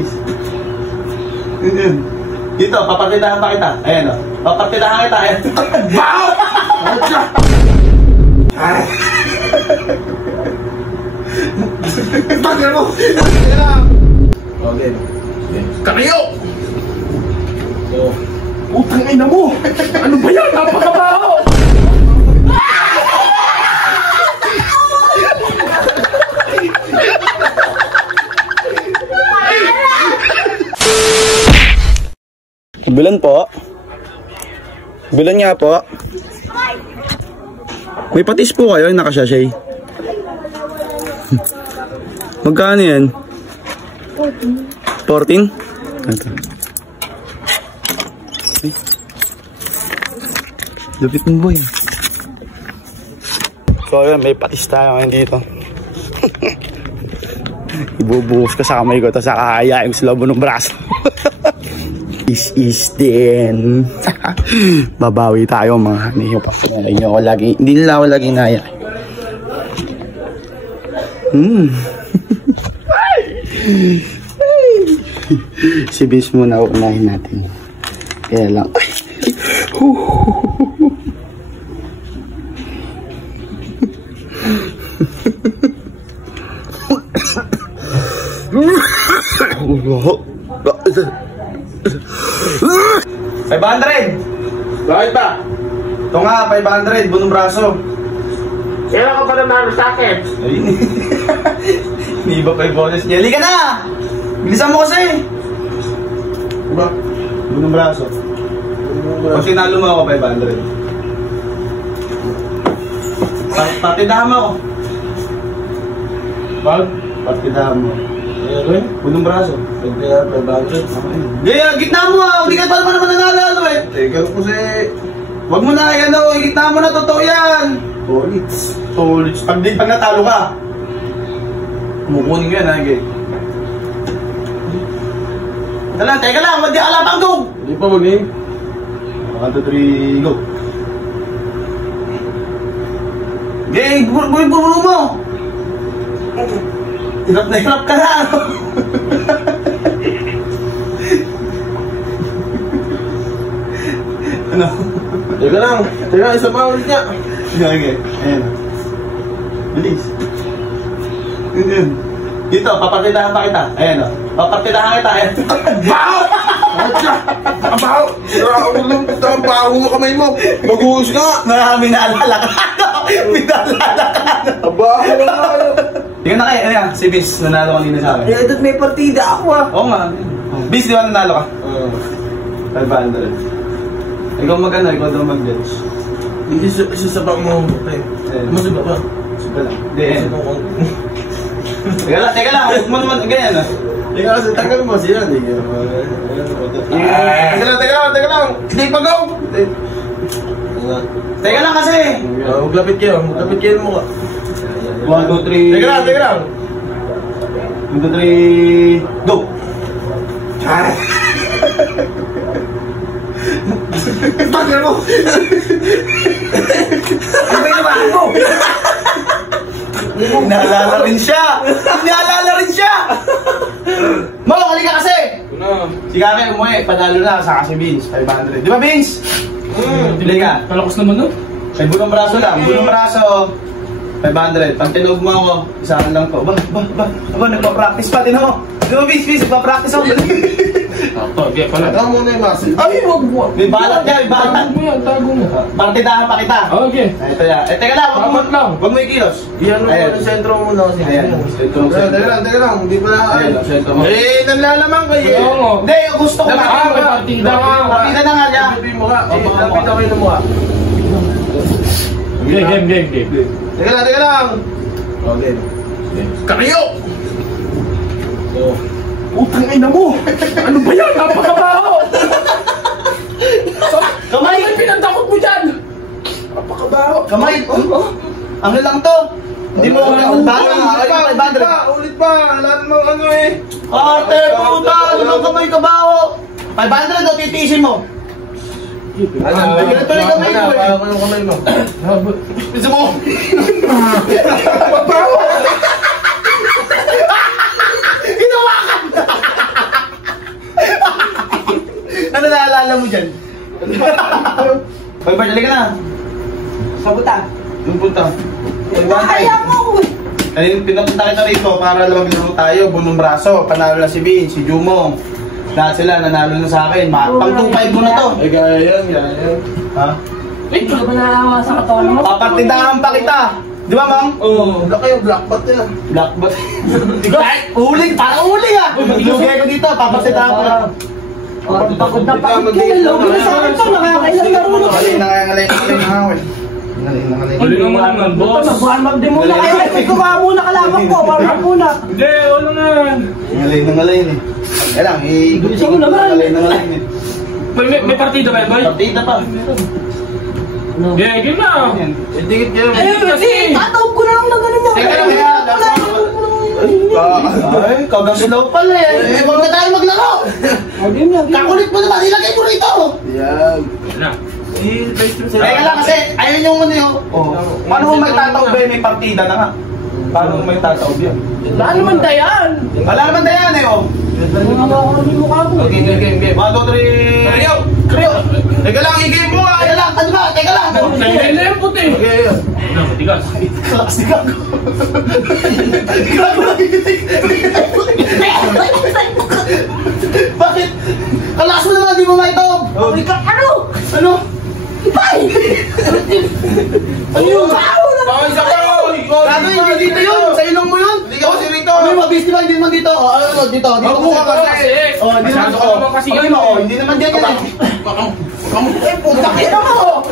Bilis. Dito, papartidahan pa kita. Ayan o. Papartidahan kita. Ayan. Bao! Ay. Bagay mo! Okay. Kanayo! Utang ina mo! Ano ba yan? Napakabaho! Bilan po? Bilan nga po? May patis po kayo yung nakasashay? Magkano yan? 14? Ito. Ay. Lupit mo boy. So yun, may patis tayo ngayon dito. Ibubuhos ko sa kamay ko, tapos kakahayain ko sa labo ng braso. This is then. Babawi tayo mga hindi nyo ako lagi, hindi nila ako lagi naya. Si Vince muna unahin natin. Kaya lang. $500! Bakit ba? Ito nga, 500, bunong braso. Kailan ka pa naman sa akin? Ayun. Hindi ba pa yung bonus niya? Halika na! Bilisan mo kasi! Diba? Bunong braso. Pag sinalo mo ako, 500. Partidahan mo ako. Bag? Partidahan mo. Ayun? Bunong braso. 500. Gaya, gitna mo ah! Hindi ka pa naman nanalo eh! Teka ko kasi... Huwag mo na, ano, gitna mo na, totoo yan! Solits. Solits. Pag natalo ka, kumukunin ko yan, ha, Gay. Teka lang, wadi ka lang pang go! Hindi pa maging? 1, 2, 3, go! Gay, buru mo! Hirap na hirap ka na, ano? Ano? Teka lang, isa pa ulit niya. Okay, ayan. Bilis. Dito, papartidahan pa kita. Ayan o. Papartidahan kita. Ayan. Bao! Bao! Ang baho mo kamay mo. Mag-uus ka. Maraming naalala ka. May naalala ka. Ang baho mo nga kayo. Tingnan na kayo. Ayan, si Bis. Nanalo kanina sa akin. Eh, doon may partida ako ah. Oo nga. Bis, di ba nanalo ka? 500. Ikaw magano, ikaw daw mag-bench. Isasabak mo. Masubak ka. Super lang. Teka lang. Huwag mo naman ganyan ah. Teka kasi tagal mo siya. Teka lang. Hindi pa go. Teka lang kasi. Maglapit kayo mo ka. 1, 2, 3. Teka lang. 1, 2, 3, go. Bagay mo! Ano ba yung nabahan mo? Naalala rin siya! Mo, halika kasi! Si Kake umuwi, panalo na sa kasi Vince, 500. Di ba Vince? Halika. Kalakos naman no? Ay, bulong braso lang. Bulong braso. 500. Pag tinog mo ako, isahan lang to. Nagpa-practice pa din ako. Di ba Vince, nagpa-practice ako. Okay, pala. Tago mo na yung masin. Ay, wag mo. May balat niya, may balat. Tago mo. Partidahan pa kita. Okay. Ito yan. Teka lang, wag mo ikilos. Iyan mo yung sentro mo na kasi. Ayan, sentro. Teka lang. Hindi pa na Ayan, sentro mo. nanlalamang kayo. Oo. Hindi, gusto ko. Partida nga. Partida na nga niya. Sabi mo ka. Lapit ako yung mukha. Game. Teka lang. Okay. Kanayo! Utang ina mo! Ano ba yan? Napakabaho! Kamay! Ano pinandakot mo dyan? Napakabaho. Kamay! Ano lang to? Hindi mo ako Ulit pa. Lahat mo ano eh. Ate, puta! Ano kamay kabaho? 500 daw titiisin mo. Ito yung kamay mo eh. Ano kamay mo? Gusto mo? Napakabaho! Ginawa ka! naalala mo dyan? Hoy, Bart, halika na. Sabuta. Doon punta. Kaya mo. Kanina pinapunta kita rito para maglaro tayo, bunong braso. Panalo na si Vin, si Jumong. Lahat sila nanalo na sa akin. Pang 2-5 mo na to. Ay, gaya yan, gaya yan. Ha? Hindi ka ba naawa sa katawan mo? Papartidahan pa kita. Di ba, Mang? Oo, laki yung black bat yan. Black bat. Uling, para uling ah! Lugay ko dito, papartidahan pa. Pagod na pagod ka na. Logi na sa akin to. Nakakailang laro na kayo. Ngaling na awin. Huli mo naman, boss. Magbuhan din muna kayo. Ay, kumaha muna kalabang ko. Parang muna. Hindi, wala nga. Ngaling eh. Kaya lang, Gusto mo naman. Ngaling eh. May partida ba, boy? Partida pa. Yeah, game na. Itigit kayo. Ay, tatawag ko na lang na gano'n niya. Teka lang, ay, kagasilaw pala eh. Huwag na tayo maglaro. Kakulit mo naman, ilagay mo rito. Yan. Na. Teka lang kasi, ayun yung ano yun. Paano mo may tataob eh, may partida na nga. Paano mo may tataob yun? Wala naman dayan. Wala naman dayan eh, oh. Ano ako ng mukha mo? Okay, game. 1, 2, 3. Rio! Teka lang, i-game mo ah! Teka lang, ano ba? Teka lang! Ay, na yung puti. Okay, yan. Na, matigas. Kasi gago. Gago lang Bakit? Kalakas mo naman, di mo maitob! Ano? Ano? Ipay! Ano yung tao na? Bakit sa karo? Gago, hindi dito yun! Sa ilong mo yun! Hindi ka kasi rito. Ano yung mabis, di ba? Hindi naman dito. Oh, ano, dito. Dito Magbuka ka kasi. Oh, hindi naman. Masyado ka naman kasi Okay yan. mo, oh, hindi naman dyan yan eh. Kamu. Eh, puta, kaya mo!